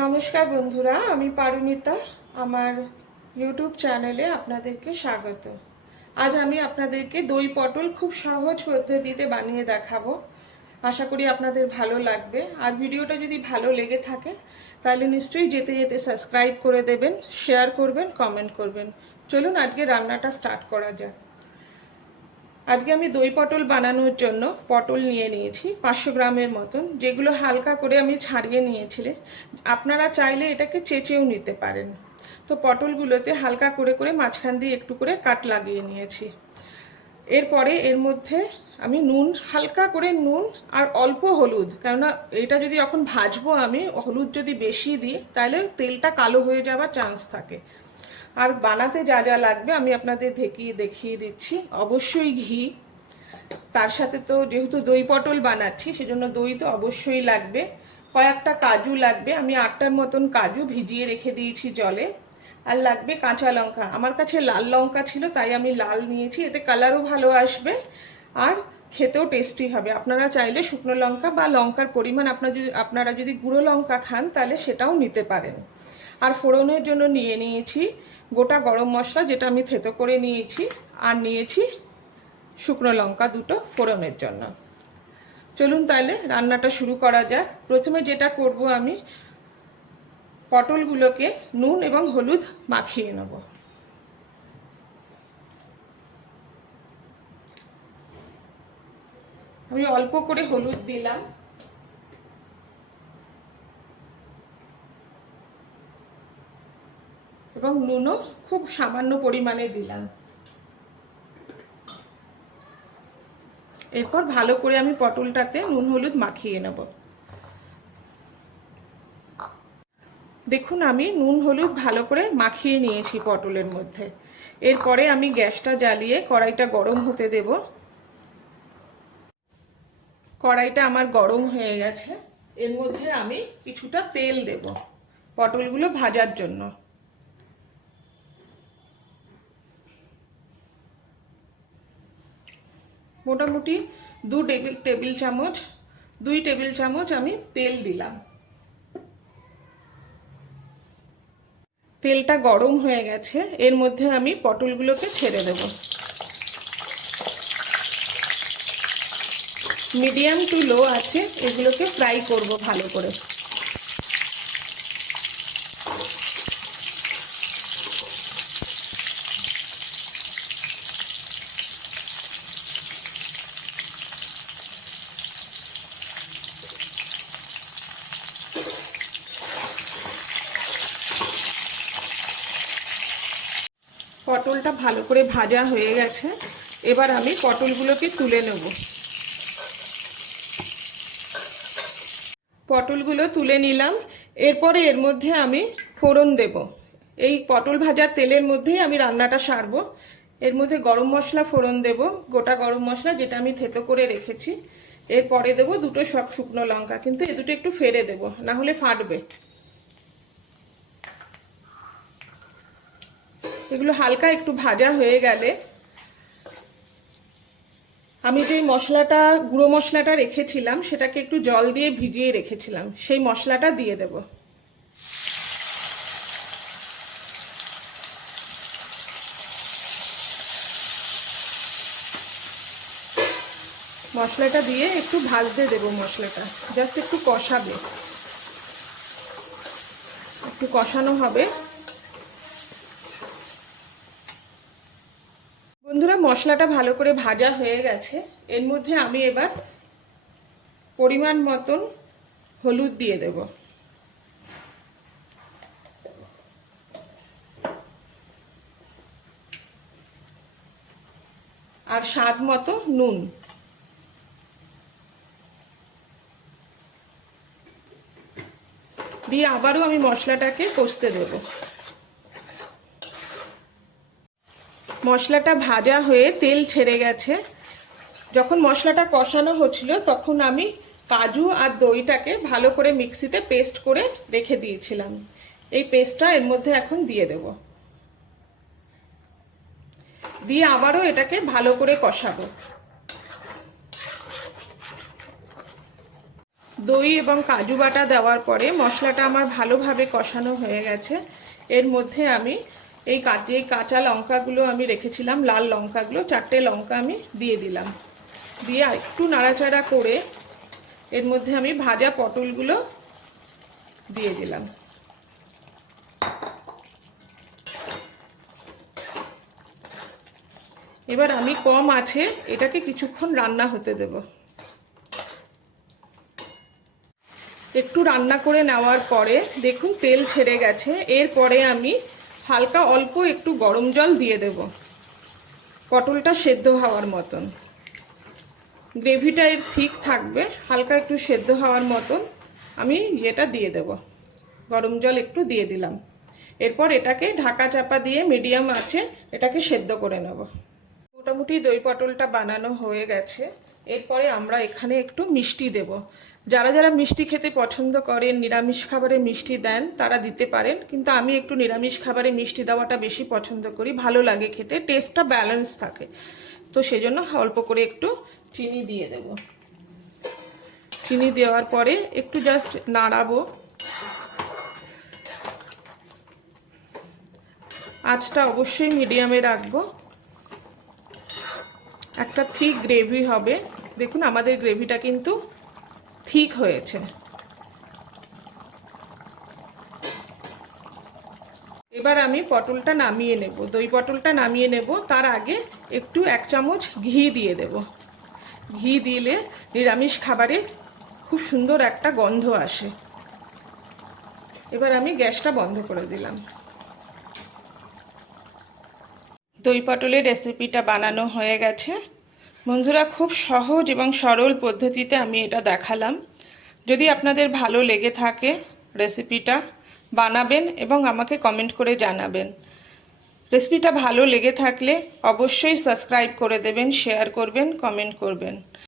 নমস্কার বন্ধুরা, আমি পারমিতা। আমার ইউটিউব চ্যানেলে আপনাদেরকে স্বাগত। আজ আমি আপনাদেরকে দই পটল খুব সহজ পদ্ধতিতে বানিয়ে দেখাবো। আশা করি আপনাদের ভালো লাগবে। আর ভিডিওটা যদি ভালো লেগে থাকে তাহলে নিশ্চয়ই যেতে যেতে সাবস্ক্রাইব করে দেবেন, শেয়ার করবেন, কমেন্ট করবেন। চলুন আজকে রান্নাটা স্টার্ট করা যাক। আজকে আমি দই পটল বানানোর জন্য পটল নিয়ে নিয়েছি 500 গ্রামের মতন, যেগুলো হালকা করে আমি ছাড়িয়ে নিয়েছিলাম। আপনারা চাইলে এটাকে চেঁচেও নিতে পারেন। তো পটলগুলোতে হালকা করে করে মাঝখান দিয়ে একটু করে কাট লাগিয়ে নিয়েছি। এরপরে এর মধ্যে আমি নুন, হালকা করে নুন আর অল্প হলুদ, কেননা এটা যদি এখন ভাজবো আমি, হলুদ যদি বেশি দিই তাহলে তেলটা কালো হয়ে যাওয়ার চান্স থাকে। আর বানাতে যা যা লাগবে আমি আপনাদের দেখিয়ে দিচ্ছি। অবশ্যই ঘি, তার সাথে তো যেহেতু দই পটল বানাচ্ছি সেজন্য দই তো অবশ্যই লাগবে। কয়েকটা কাজু লাগবে, আমি 8টার মতন কাজু ভিজিয়ে রেখে দিয়েছি জলে। আর লাগবে কাঁচা লঙ্কা, আমার কাছে লাল লঙ্কা ছিল তাই আমি লাল নিয়েছি, এতে কালারও ভালো আসবে আর খেতেও টেস্টি হবে। আপনারা চাইলে শুকনো লঙ্কা বা লঙ্কার পরিমাণ আপনারা যদি গুঁড়ো লঙ্কা খান তাহলে সেটাও নিতে পারেন। আর ফোড়নের জন্য নিয়ে নিয়েছি গোটা গরম মশলা, যেটা আমি থেতো করে নিয়েছি, আর নিয়েছি শুকনো লঙ্কা দুটো ফোড়নের জন্য। চলুন তাহলে রান্নাটা শুরু করা যাক। প্রথমে যেটা করব, আমি পটলগুলোকে নুন এবং হলুদ মাখিয়ে নেব। আমি অল্প করে হলুদ দিলাম এবং নুনও খুব সামান্য পরিমাণে দিলাম। এরপর ভালো করে আমি পটলটাতে নুন হলুদ মাখিয়ে নেব। দেখুন আমি নুন হলুদ ভালো করে মাখিয়ে নিয়েছি পটলের মধ্যে। এরপরে আমি গ্যাসটা জ্বালিয়ে কড়াইটা গরম হতে দেব। কড়াইটা আমার গরম হয়ে গেছে, এর মধ্যে আমি কিছুটা তেল দেব পটলগুলো ভাজার জন্য। মোটামুটি 2 টেবিল চামচ আমি তেল দিলাম। তেলটা গরম হয়ে গেছে, এর মধ্যে আমি পটলগুলোকে ছেড়ে দেব। মিডিয়াম টু লো আছে, এগুলোকে ফ্রাই করব ভালো করে। পটলটা ভালো করে ভাজা হয়ে গেছে, এবার আমি পটলগুলোকে তুলে নেব। পটলগুলো তুলে নিলাম। এরপরে এর মধ্যে আমি ফোড়ন দেব। এই পটল ভাজার তেলের মধ্যেই আমি রান্নাটা সারবো। এর মধ্যে গরম মশলা ফোড়ন দেব, গোটা গরম মশলা যেটা আমি থেতো করে রেখেছি। এরপরে দেবো দুটো শুকনো লঙ্কা, কিন্তু এ দুটো একটু ফেড়ে দেবো, না হলে ফাটবে। এগুলো হালকা একটু ভাজা হয়ে গেলে আমি যে গুঁড়ো মশলাটা রেখেছিলাম সেটাকে একটু জল দিয়ে ভিজিয়ে রেখেছিলাম, সেই মশলাটা দিয়ে দেব। মশলাটা দিয়ে একটু ভাজতে দেব, মশলাটা জাস্ট একটু কষাবে, একটু কষানো হবে। বন্ধুরা, মশলাটা ভালো করে ভাজা হয়ে গেছে, এর মধ্যে আমি এবার পরিমাণ মতন হলুদ দিয়ে দেব। আর স্বাদ মতো নুন। দিয়ে আবারও আমি মশলাটাকে কষতে দেব। মশলাটা ভাজা হয়ে তেল ছেড়ে গেছে। যখন মশলাটা কষানো হচ্ছিল তখন আমি কাজু আর দইটাকে ভালো করে মিক্সিতে পেস্ট করে রেখে দিয়েছিলাম। এই পেস্টটা এর মধ্যে এখন দিয়ে দেব। দিয়ে আবারও এটাকে ভালো করে কষাবো। দই এবং কাজু বাটা দেওয়ার পরে মশলাটা আমার ভালোভাবে কষানো হয়ে গেছে। এর মধ্যে আমি এই কাঁচা লঙ্কাগুলো আমি রেখেছিলাম, লাল লঙ্কাগুলো 4টে লঙ্কা আমি দিয়ে দিলাম। দিয়ে একটু নাড়াচাড়া করে এর মধ্যে আমি ভাজা পটলগুলো দিয়ে দিলাম। এবার আমি কম আছে এটাকে কিছুক্ষণ রান্না হতে দেব। একটু রান্না করে নেওয়ার পরে দেখুন তেল ছেড়ে গেছে। এরপরে আমি হালকা অল্প একটু গরম জল দিয়ে দেব, পটলটা সেদ্ধ হওয়ার মতন। গ্রেভিটা এর ঠিক থাকবে, হালকা একটু সেদ্ধ হওয়ার মতন আমি এটা দিয়ে দেব। গরম জল একটু দিয়ে দিলাম। এরপর এটাকে ঢাকা চাপা দিয়ে মিডিয়াম আঁচে এটাকে সেদ্ধ করে নেব। মোটামুটি দই পটলটা বানানো হয়ে গেছে। এরপরে আমরা এখানে একটু মিষ্টি দেব। যারা যারা মিষ্টি খেতে পছন্দ করেন, নিরামিষ খাবারে মিষ্টি দেন, তারা দিতে পারেন, কিন্তু আমি একটু নিরামিষ খাবারে মিষ্টি দেওয়াটা বেশি পছন্দ করি, ভালো লাগে খেতে, টেস্টটা ব্যালেন্স থাকে। তো সেজন্য অল্প করে একটু চিনি দিয়ে দেব। চিনি দেওয়ার পরে একটু জাস্ট নাড়াবো। আঁচটা অবশ্যই মিডিয়ামে রাখবো। একটা থিক গ্রেভি হবে। দেখুন আমাদের গ্রেভিটা কিন্তু ঠিক হয়েছে। এবার আমি পটলটা নামিয়ে নেব, দই পটলটা নামিয়ে নেব। তার আগে একটু 1 চামচ ঘি দিয়ে দেব। ঘি দিলে নিরামিষ খাবারে খুব সুন্দর একটা গন্ধ আসে। এবার আমি গ্যাসটা বন্ধ করে দিলাম। দই পটলের রেসিপিটা বানানো হয়ে গেছে। বন্ধুরা, খুব সহজ এবং সরল পদ্ধতিতে আমি এটা দেখালাম। যদি আপনাদের ভালো লেগে থাকে রেসিপিটা বানাবেন এবং আমাকে কমেন্ট করে জানাবেন। রেসিপিটা ভালো লেগে থাকলে অবশ্যই সাবস্ক্রাইব করে দেবেন, শেয়ার করবেন, কমেন্ট করবেন।